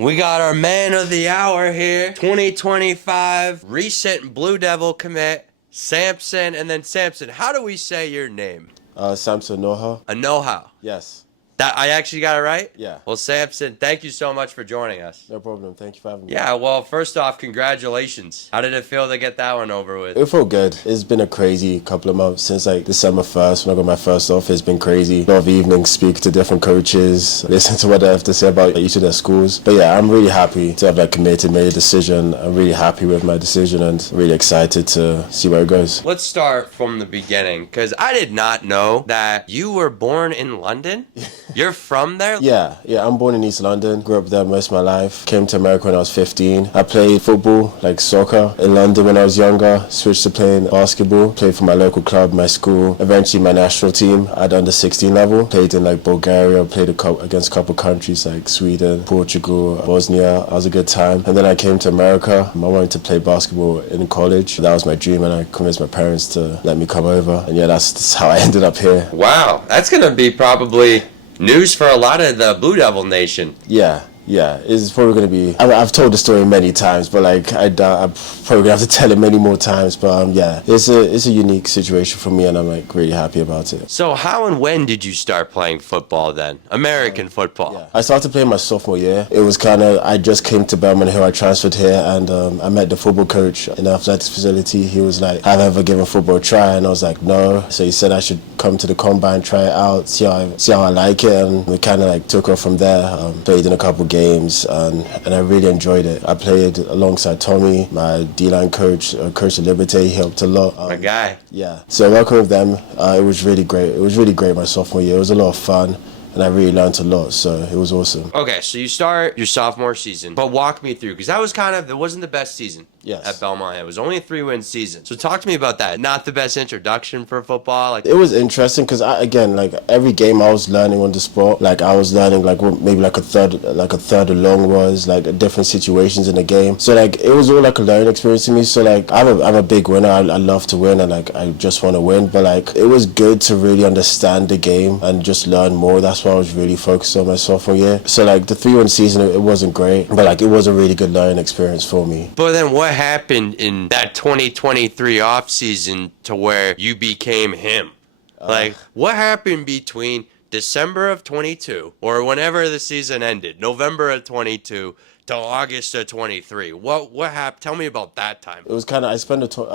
We got our man of the hour here. 2025 recent Blue Devil commit, Sampson. And then Sampson, how do we say your name? Sampson Onuoha. Onuoha. Yes. That I actually got it right? Yeah. Well, Sampson, thank you so much for joining us. No problem. Thank you for having me. Yeah, well, first off, congratulations. How did it feel to get that one over with? It felt good. It's been a crazy couple of months since like December 1st when I got my first offer. It's been crazy. A lot of evenings, speak to different coaches, listen to what they have to say about each of their schools. But yeah, I'm really happy to have like committed, made a decision. I'm really happy with my decision and really excited to see where it goes. Let's start from the beginning, because I did not know that you were born in London. You're from there? Yeah, I'm born in East London, grew up there most of my life, came to America when I was 15. I played football, like soccer, in London when I was younger, switched to playing basketball, played for my local club, my school, eventually my national team at under 16 level, played in like Bulgaria, played against a couple countries like Sweden, Portugal, Bosnia. It was a good time. And then I came to America. I wanted to play basketball in college. That was my dream and I convinced my parents to let me come over. And yeah, that's how I ended up here. Wow, that's going to be probably news for a lot of the Blue Devil Nation. Yeah, it's probably going to be... I've told the story many times, but like I'm probably going to have to tell it many more times. But yeah, it's a unique situation for me, and I'm like really happy about it. So how and when did you start playing football then? American football? Yeah. I started playing my sophomore year. It was kind of... I just came to Belmont Hill. I transferred here, and I met the football coach in the athletics facility. He was like, have I ever given football a try? And I was like, no. So he said I should come to the combine, try it out, see how I like it, and we kind of like took off from there. Played in a couple games. And I really enjoyed it. I played alongside Tommy, my D-line coach, Coach Liberté. He helped a lot. My guy. Yeah. So working with them, it was really great. It was really great my sophomore year. It was a lot of fun. And I really learned a lot, so it was awesome. Okay, so you start your sophomore season, but walk me through, because that was it wasn't the best season at Belmont. It was only a 3-win season. So talk to me about that. Not the best introduction for football. Like, it was interesting because like every game I was learning on the spot. Like I was learning like what maybe like a third along was, like different situations in the game. So like it was all like a learning experience to me. So like I'm a big winner. I love to win and like I just want to win. But like it was good to really understand the game and just learn more. That's why I was really focused on my sophomore year. So like the 3-win season, it wasn't great, but like it was a really good learning experience for me. But then what happened in that 2023 off season to where you became him? Like what happened between December of 22 or whenever the season ended, November of 22 to August of 23? What happened? Tell me about that time. It was kind of, I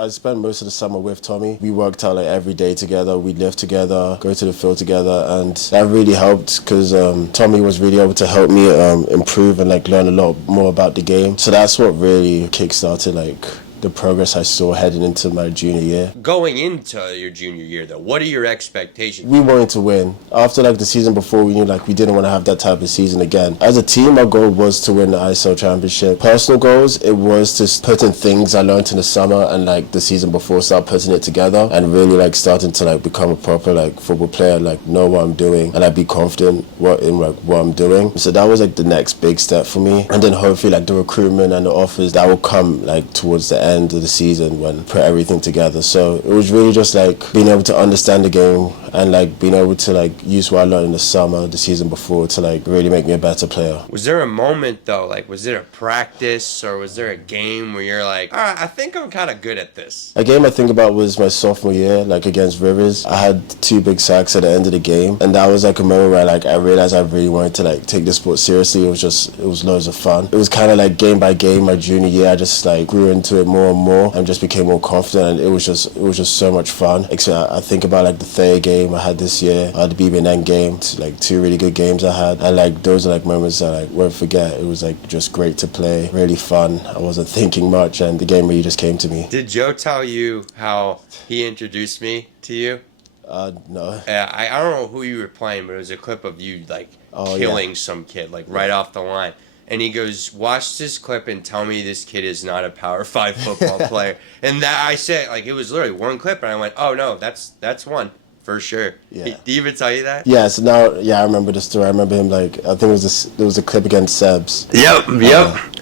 spent most of the summer with Tommy. We worked out like every day together. We'd live together, go to the field together, and that really helped because Tommy was really able to help me improve and like learn a lot more about the game. So that's what really kickstarted like the progress I saw heading into my junior year. Going into your junior year, though, what are your expectations? We wanted to win. After like the season before, we knew like we didn't want to have that type of season again. As a team, our goal was to win the ISL championship. Personal goals, it was to put in things I learned in the summer and like the season before, start putting it together and really like starting to like become a proper like football player, like know what I'm doing and like be confident what I'm doing. So that was like the next big step for me. And then hopefully like the recruitment and the offers that will come like towards the end of the season when put everything together. So it was really just like being able to understand the game and like being able to like use what I learned in the summer, the season before, to like really make me a better player. Was there a moment though, like was it a practice or was there a game where you're like, all right, I think I'm kind of good at this? A game I think about was my sophomore year, like against Rivers. I had 2 big sacks at the end of the game, and that was like a moment where like I realized I really wanted to like take the sport seriously. It was loads of fun. It was kind of like game by game my junior year. I just like grew into it more and more and just became more confident, and it was just so much fun. I think about like the third game I had this year, the BB&N game, like 2 really good games I had, and like those are like moments I like won't forget. It was like just great to play, really fun. I wasn't thinking much, and the game really just came to me. Did Joe tell you how he introduced me to you? No. I don't know who you were playing, but it was a clip of you like killing some kid like right off the line. And he goes, watch this clip and tell me this kid is not a Power 5 football player. And that I said, like, it was literally one clip, and I went, oh, no, that's one, for sure. Yeah. Did he even tell you that? Yeah, so now, I remember the story. I remember him, like, I think it was a clip against Sebs. Yep.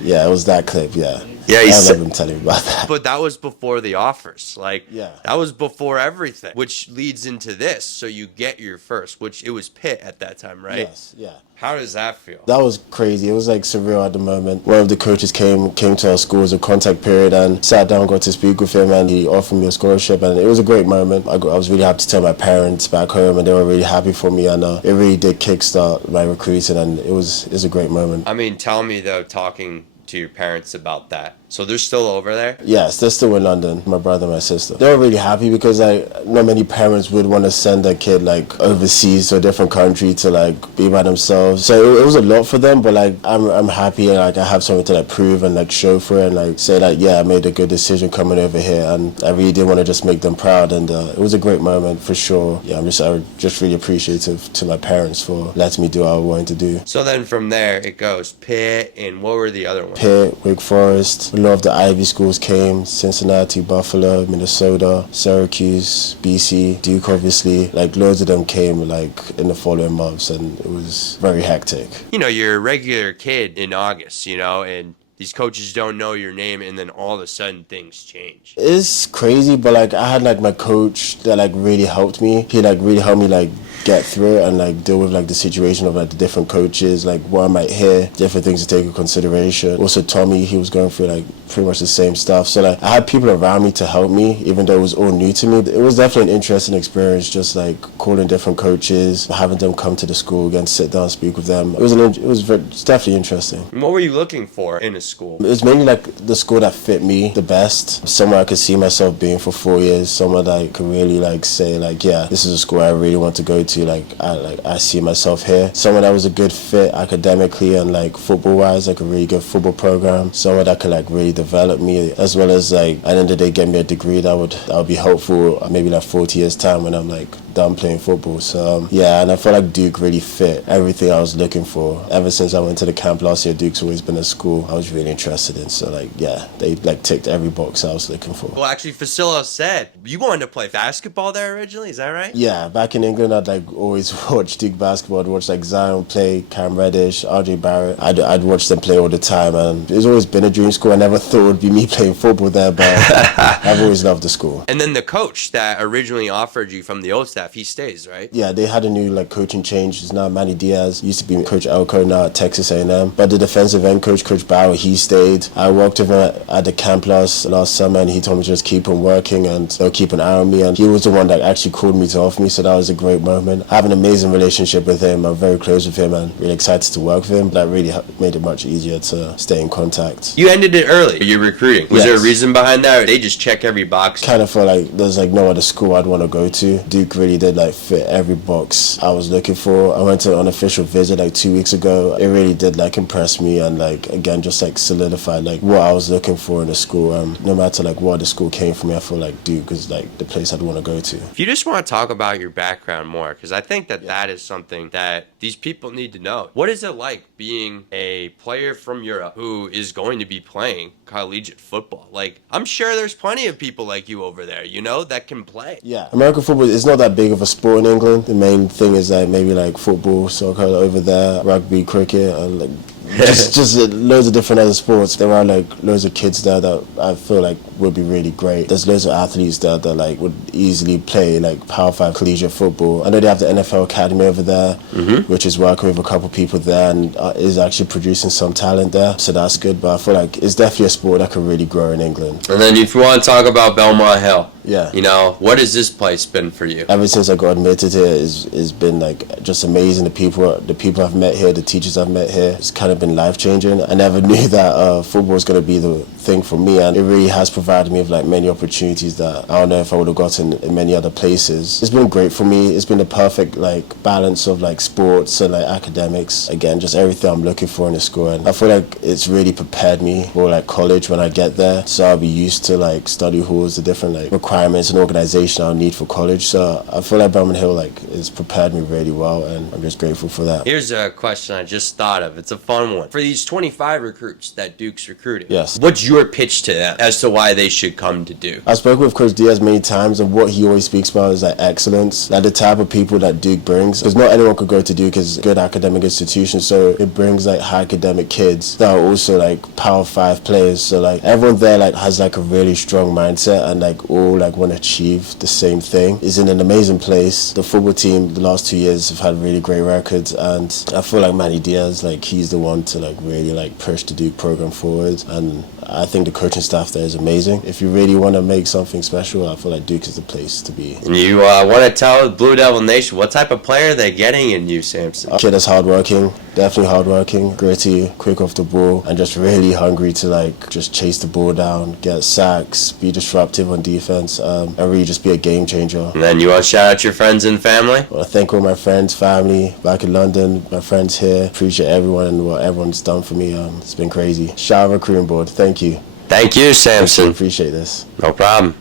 Yeah, it was that clip, yeah. Yeah, I remember him telling me about that. but that was before the offers. Like, Yeah. that was before everything, which leads into this. So you get your first, which it was Pitt at that time, right? Yes, yeah. How does that feel? That was crazy. It was like surreal at the moment. One of the coaches came to our school as a contact period and sat down, got to speak with him, and he offered me a scholarship, and it was a great moment. I was really happy to tell my parents back home, and they were really happy for me, and it really did kickstart my recruiting, and it was a great moment. I mean, tell me though, talking to your parents about that. So they're still over there? Yes, they're still in London, my brother and my sister. They were really happy because like not many parents would want to send their kid like overseas to a different country to like be by themselves. So it was a lot for them, but like I'm happy and like I have something to like prove and like show for it and like say like yeah, I made a good decision coming over here, and I really did want to just make them proud, and it was a great moment for sure. Yeah, I'm just really appreciative to my parents for letting me do what I wanted to do. So then from there it goes Pitt, and what were the other ones? Pitt, Wake Forest, a lot of the Ivy schools came, Cincinnati, Buffalo, Minnesota, Syracuse, BC, Duke obviously, like loads of them came like in the following months, and it was very hectic. You know, you're a regular kid in August, you know, and these coaches don't know your name, and then all of a sudden things change. It's crazy, but like I had like my coach that like really helped me. He like really helped me like get through it and like deal with like the situation of like the different coaches, like what I might hear, different things to take into consideration. Also Tommy, he was going through like pretty much the same stuff. So like I had people around me to help me, even though it was all new to me. It was definitely an interesting experience, just like calling different coaches, having them come to the school again, sit down, speak with them. It's definitely interesting. And what were you looking for in a school? It was mainly like the school that fit me the best, somewhere I could see myself being for 4 years, somewhere that I could really like say like, yeah, this is a school I really want to go to. I see myself here. Someone that was a good fit academically and like football wise, like a really good football program. Someone that could like really develop me, as well as like at the end of the day get me a degree that would be helpful maybe like 40 years time when I'm like done playing football. So yeah, and I felt like Duke really fit everything I was looking for. Ever since I went to the camp last year, Duke's always been a school I was really interested in. So like yeah, they like ticked every box I was looking for. Well, actually, Facilio said you wanted to play basketball there originally. Is that right? Yeah, back in England, I'd like always watch Duke basketball. I'd watch like Zion play, Cam Reddish, RJ Barrett. I'd watch them play all the time, and it's always been a dream school. I never thought it would be me playing football there, but I've always loved the school. And then the coach that originally offered you from the old staff, he stays, right? Yeah, they had a new like coaching change. It's now Manny Diaz. Used to be Coach Elko, now at Texas A&M. But the defensive end coach, Coach Bauer, he stayed. I worked with him at the camp last summer, and he told me to just keep on working and they'll keep an eye on me. And he was the one that actually called me to offer me, so that was a great moment. I have an amazing relationship with him. I'm very close with him and really excited to work with him. That really made it much easier to stay in contact. You ended it early. You're recruiting. Was there a Yes. reason behind that, or they just check every box? Kind of felt like there's like no other school I'd want to go to. Duke really did like fit every box I was looking for. I went to an unofficial visit like 2 weeks ago. It really did like impress me and like again just like solidified like what I was looking for in a school. No matter like what the school came for me, I feel like Duke is like the place I'd want to go to. If you just want to talk about your background more, because I think that is something that these people need to know. What is it like being a player from Europe who is going to be playing collegiate football? Like, I'm sure there's plenty of people like you over there, you know, that can play. Yeah, American football is not that big of a sport in England. The main thing is like maybe like football, soccer over there, rugby, cricket, and like just loads of different other sports. There are like loads of kids there that I feel like would be really great. There's loads of athletes there that like would easily play like Power 5 collegiate football. I know they have the NFL Academy over there, which is working with a couple people there and is actually producing some talent there. So that's good. But I feel like it's definitely a sport that could really grow in England. And then if you want to talk about Belmont Hill, Yeah. you know, what has this place been for you? Ever since I got admitted here, it's been like just amazing. The people I've met here, the teachers I've met here, it's kind of been life changing. I never knew that football was going to be the thing for me, and it really has provided me with like many opportunities that I don't know if I would have gotten in many other places. It's been great for me. It's been the perfect like balance of like sports and like academics. Again, just everything I'm looking for in a school, and I feel like it's really prepared me for like college when I get there. So I'll be used to like study halls, the different like requirements requirements and organization I'll need for college. So I feel like Birmingham Hill like has prepared me really well, and I'm just grateful for that. Here's a question I just thought of. It's a fun one. For these 25 recruits that Duke's recruiting, Yes. what's your pitch to them as to why they should come to Duke? I spoke with Coach Diaz many times, and what he always speaks about is like excellence, like the type of people that Duke brings. Because not anyone could go to Duke as a good academic institution, so it brings like high academic kids that are also like Power 5 players. So like everyone there like has like a really strong mindset and like all like want to achieve the same thing. It's in an amazing place. The football team the last 2 years have had really great records, and I feel like Manny Diaz, like he's the one to like really like push the Duke program forward, and I think the coaching staff there is amazing. If you really want to make something special, I feel like Duke is the place to be. And you want to tell Blue Devil Nation what type of player they're getting in you, Sampson? A kid that's hardworking, definitely hardworking, gritty, quick off the ball, and just really hungry to like just chase the ball down, get sacks, be disruptive on defense, and really just be a game changer. And then you want to shout out your friends and family? Well, I thank all my friends, family back in London, my friends here. Appreciate everyone and what everyone's done for me. It's been crazy. Shout out recruiting board. Thank you. Thank you, Sampson. Appreciate this. No problem.